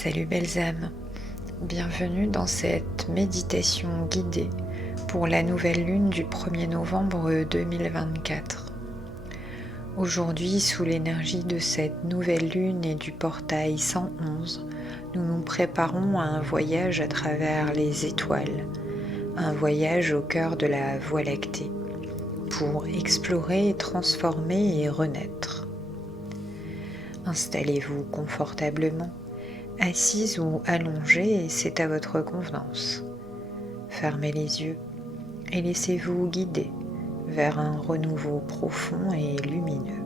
Salut belles âmes, bienvenue dans cette méditation guidée pour la nouvelle lune du 1er novembre 2024. Aujourd'hui, sous l'énergie de cette nouvelle lune et du portail 111, nous nous préparons à un voyage à travers les étoiles, un voyage au cœur de la Voie lactée, pour explorer, transformer et renaître. Installez-vous confortablement, assise ou allongée, c'est à votre convenance. Fermez les yeux et laissez-vous guider vers un renouveau profond et lumineux.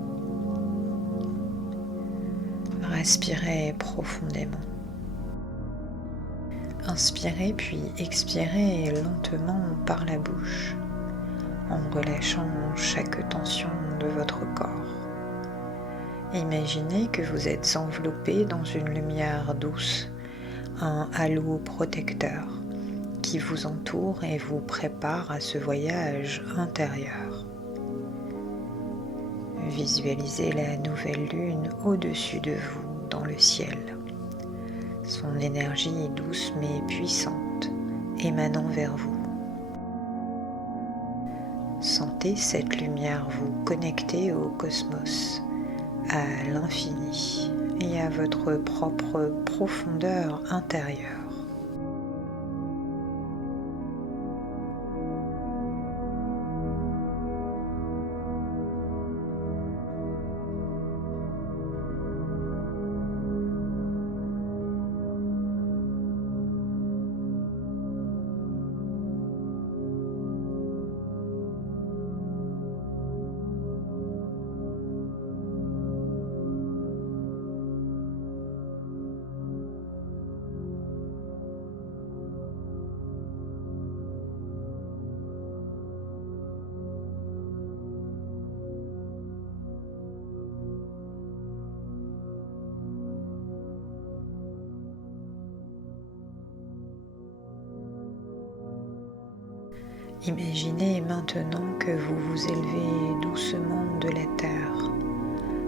Respirez profondément. Inspirez puis expirez lentement par la bouche, en relâchant chaque tension de votre corps. Imaginez que vous êtes enveloppé dans une lumière douce, un halo protecteur qui vous entoure et vous prépare à ce voyage intérieur. Visualisez la nouvelle lune au-dessus de vous dans le ciel. Son énergie est douce mais puissante, émanant vers vous. Sentez cette lumière vous connecter au cosmos, à l'infini et à votre propre profondeur intérieure. Imaginez maintenant que vous vous élevez doucement de la terre,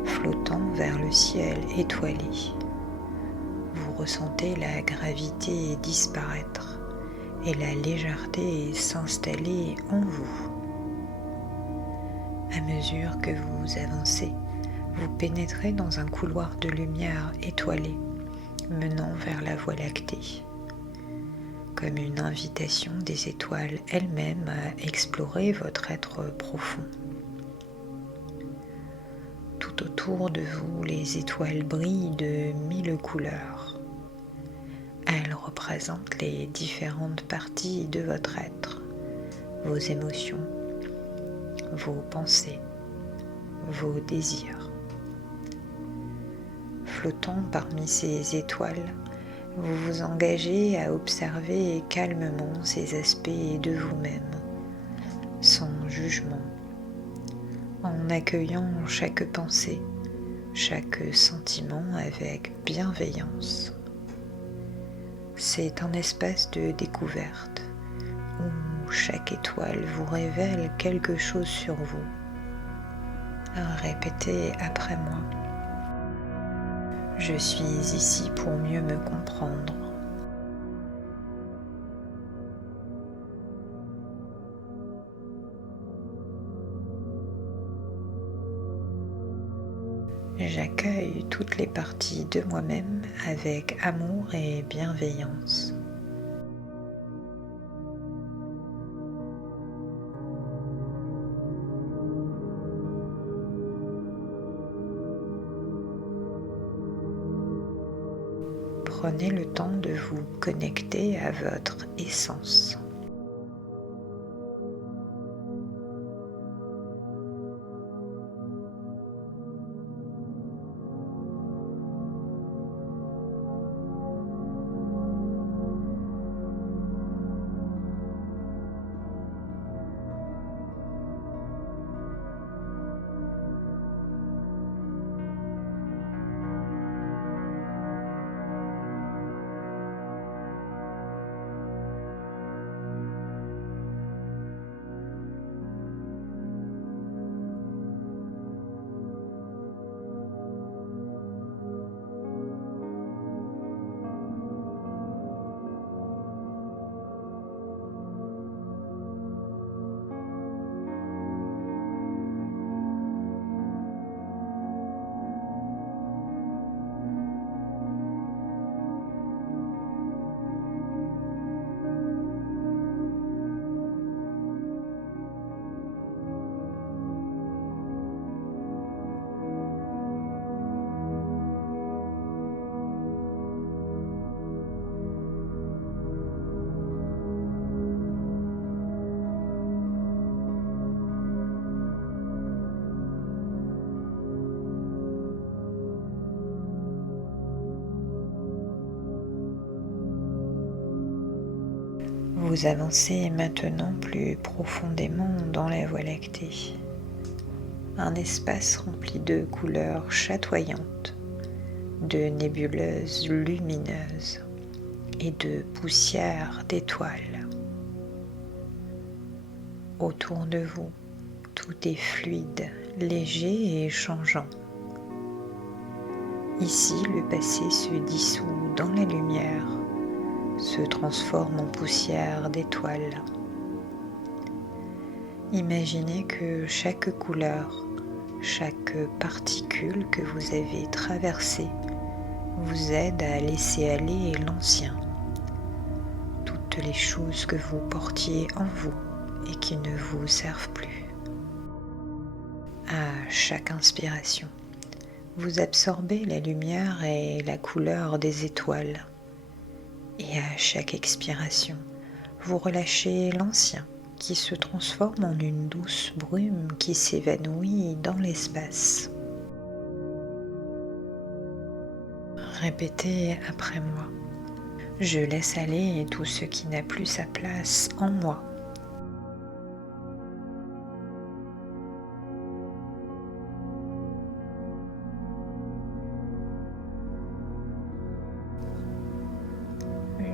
flottant vers le ciel étoilé. Vous ressentez la gravité disparaître et la légèreté s'installer en vous. À mesure que vous avancez, vous pénétrez dans un couloir de lumière étoilée menant vers la Voie lactée, comme une invitation des étoiles elles-mêmes à explorer votre être profond. Tout autour de vous, les étoiles brillent de 1000 couleurs. Elles représentent les différentes parties de votre être, vos émotions, vos pensées, vos désirs. Flottant parmi ces étoiles, vous vous engagez à observer calmement ces aspects de vous-même, sans jugement, en accueillant chaque pensée, chaque sentiment avec bienveillance. C'est un espace de découverte où chaque étoile vous révèle quelque chose sur vous. Répétez après moi. Je suis ici pour mieux me comprendre. J'accueille toutes les parties de moi-même avec amour et bienveillance. Prenez le temps de vous connecter à votre essence. Vous avancez maintenant plus profondément dans la Voie lactée, un espace rempli de couleurs chatoyantes, de nébuleuses lumineuses et de poussière d'étoiles. Autour de vous, tout est fluide, léger et changeant. Ici, le passé se dissout dans la lumière, se transforme en poussière d'étoiles. Imaginez que chaque couleur, chaque particule que vous avez traversée vous aide à laisser aller l'ancien, toutes les choses que vous portiez en vous et qui ne vous servent plus. À chaque inspiration, vous absorbez la lumière et la couleur des étoiles. Et à chaque expiration, vous relâchez l'ancien qui se transforme en une douce brume qui s'évanouit dans l'espace. Répétez après moi. Je laisse aller tout ce qui n'a plus sa place en moi.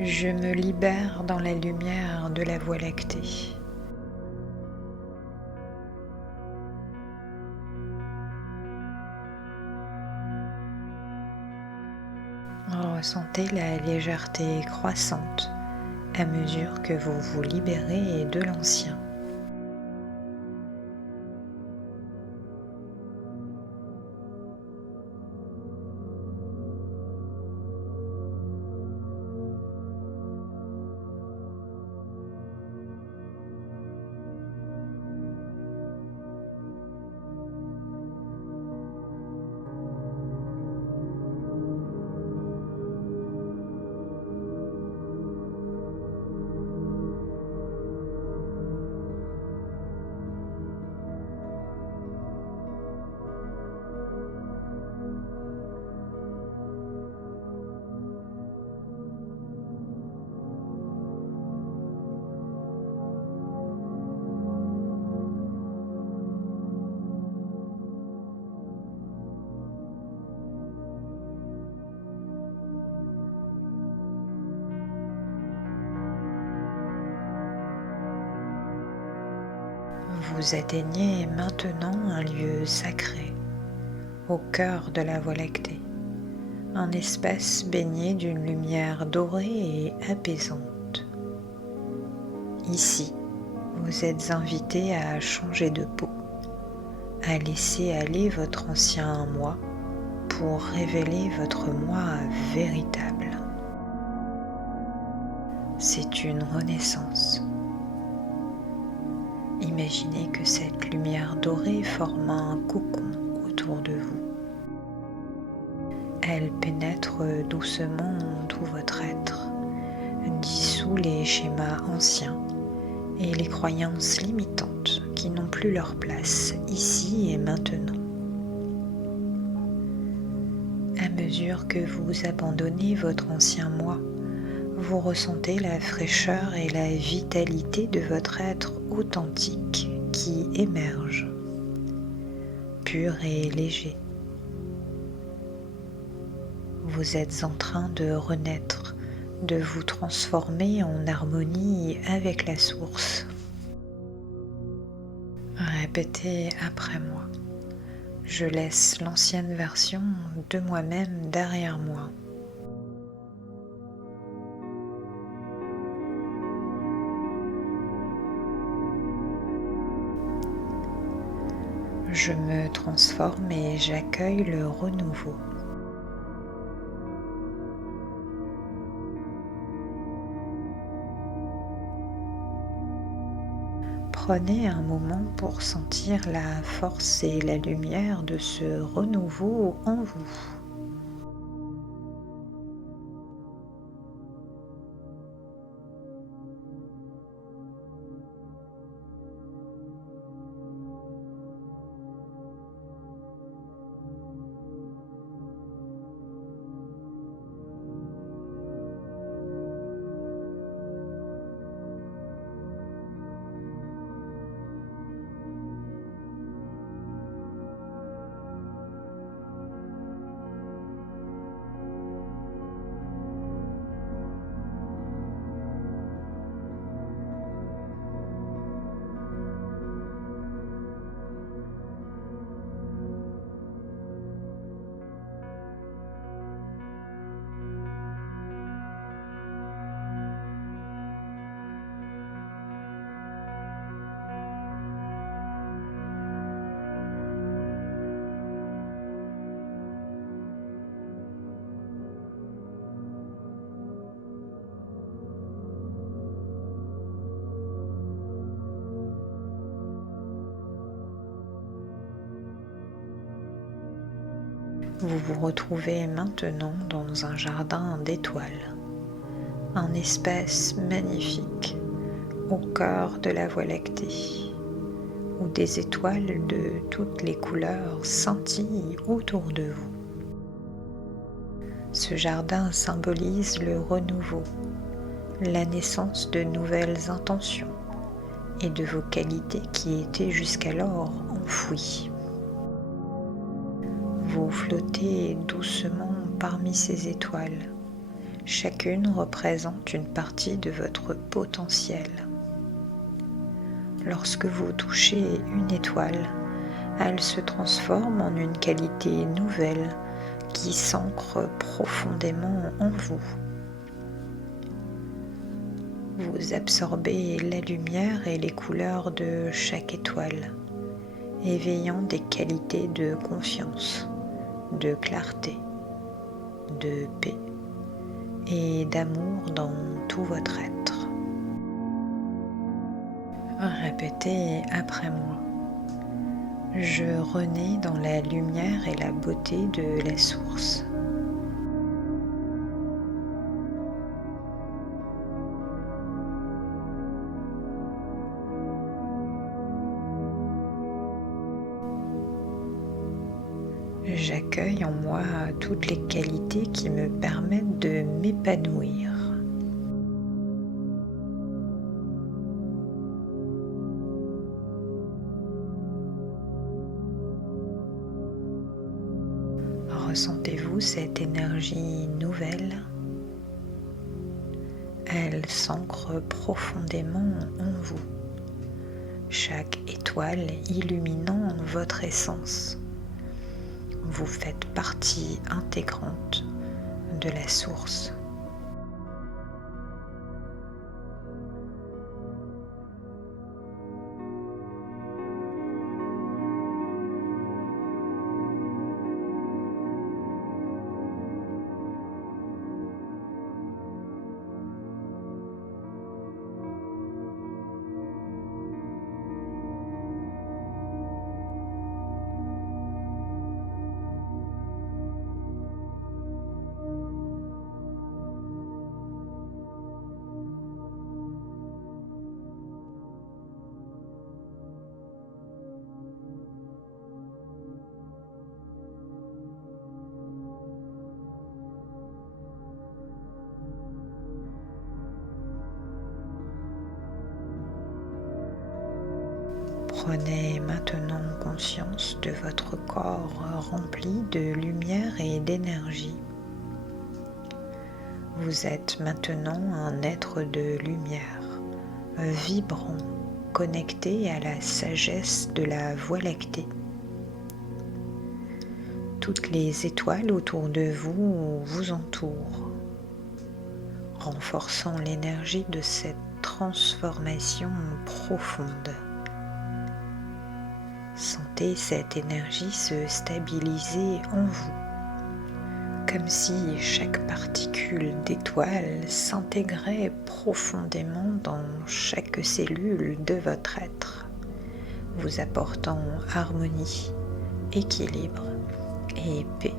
Je me libère dans la lumière de la Voie lactée. Ressentez la légèreté croissante à mesure que vous vous libérez de l'ancien. Vous atteignez maintenant un lieu sacré, au cœur de la Voie lactée, un espace baigné d'une lumière dorée et apaisante. Ici, vous êtes invité à changer de peau, à laisser aller votre ancien moi pour révéler votre moi véritable. C'est une renaissance. Imaginez que cette lumière dorée forme un cocon autour de vous. Elle pénètre doucement tout votre être, dissout les schémas anciens et les croyances limitantes qui n'ont plus leur place ici et maintenant. À mesure que vous abandonnez votre ancien moi, vous ressentez la fraîcheur et la vitalité de votre être authentique qui émerge, pur et léger. Vous êtes en train de renaître, de vous transformer en harmonie avec la source. Répétez après moi. Je laisse l'ancienne version de moi-même derrière moi. Je me transforme et j'accueille le renouveau. Prenez un moment pour sentir la force et la lumière de ce renouveau en vous. Vous vous retrouvez maintenant dans un jardin d'étoiles, un espace magnifique au cœur de la Voie lactée, où des étoiles de toutes les couleurs scintillent autour de vous. Ce jardin symbolise le renouveau, la naissance de nouvelles intentions et de vos qualités qui étaient jusqu'alors enfouies. Vous flottez doucement parmi ces étoiles. Chacune représente une partie de votre potentiel. Lorsque vous touchez une étoile, elle se transforme en une qualité nouvelle qui s'ancre profondément en vous. Vous absorbez la lumière et les couleurs de chaque étoile, éveillant des qualités de confiance, de clarté, de paix et d'amour dans tout votre être. Répétez après moi. Je renais dans la lumière et la beauté de la source. J'accueille en moi toutes les qualités qui me permettent de m'épanouir. Ressentez-vous cette énergie nouvelle? Elle s'ancre profondément en vous, chaque étoile illuminant votre essence. Vous faites partie intégrante de la source. Prenez maintenant conscience de votre corps rempli de lumière et d'énergie. Vous êtes maintenant un être de lumière, vibrant, connecté à la sagesse de la Voie lactée. Toutes les étoiles autour de vous vous entourent, renforçant l'énergie de cette transformation profonde. Sentez cette énergie se stabiliser en vous, comme si chaque particule d'étoile s'intégrait profondément dans chaque cellule de votre être, vous apportant harmonie, équilibre et paix.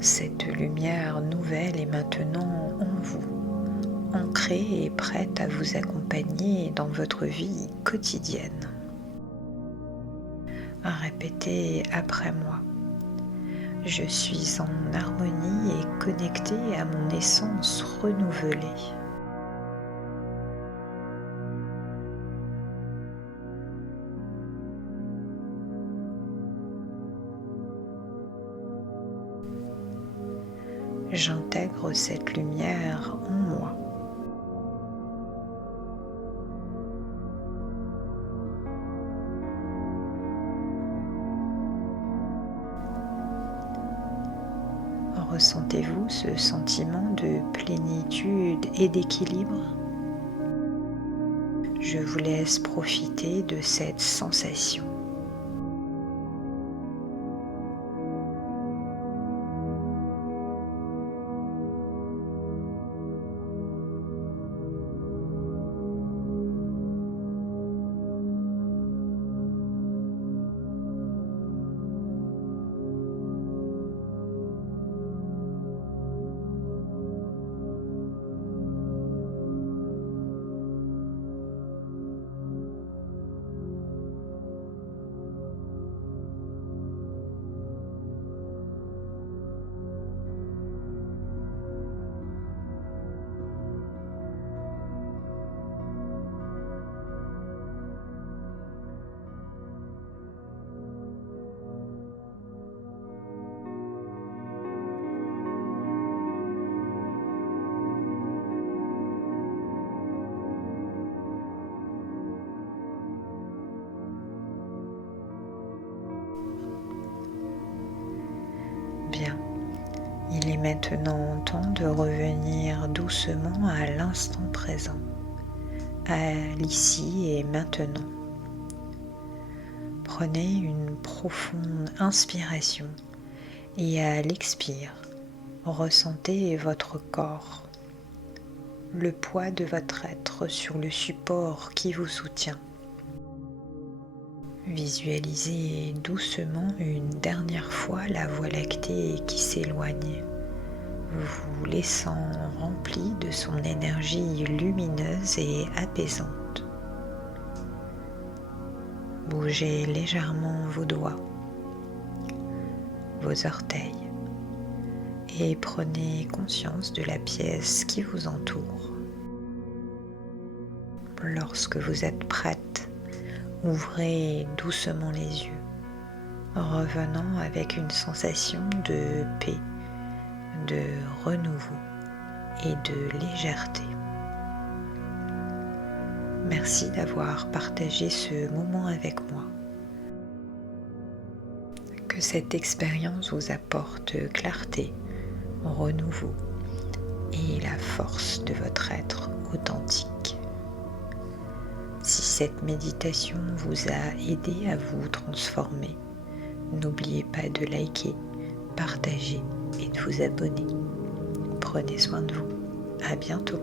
Cette lumière nouvelle est maintenant en vous, ancrée et prête à vous accompagner dans votre vie quotidienne. Répétez après moi. Je suis en harmonie et connectée à mon essence renouvelée. J'intègre cette lumière en moi. Ressentez-vous ce sentiment de plénitude et d'équilibre? Je vous laisse profiter de cette sensation. Bien, il est maintenant temps de revenir doucement à l'instant présent, à l'ici et maintenant. Prenez une profonde inspiration et à l'expire, ressentez votre corps, le poids de votre être sur le support qui vous soutient. Visualisez doucement une dernière fois la Voie lactée qui s'éloigne, vous laissant rempli de son énergie lumineuse et apaisante. Bougez légèrement vos doigts, vos orteils et prenez conscience de la pièce qui vous entoure. Lorsque vous êtes prête, ouvrez doucement les yeux, revenant avec une sensation de paix, de renouveau et de légèreté. Merci d'avoir partagé ce moment avec moi. Que cette expérience vous apporte clarté, renouveau et la force de votre être authentique. Si cette méditation vous a aidé à vous transformer, n'oubliez pas de liker, partager et de vous abonner. Prenez soin de vous. À bientôt.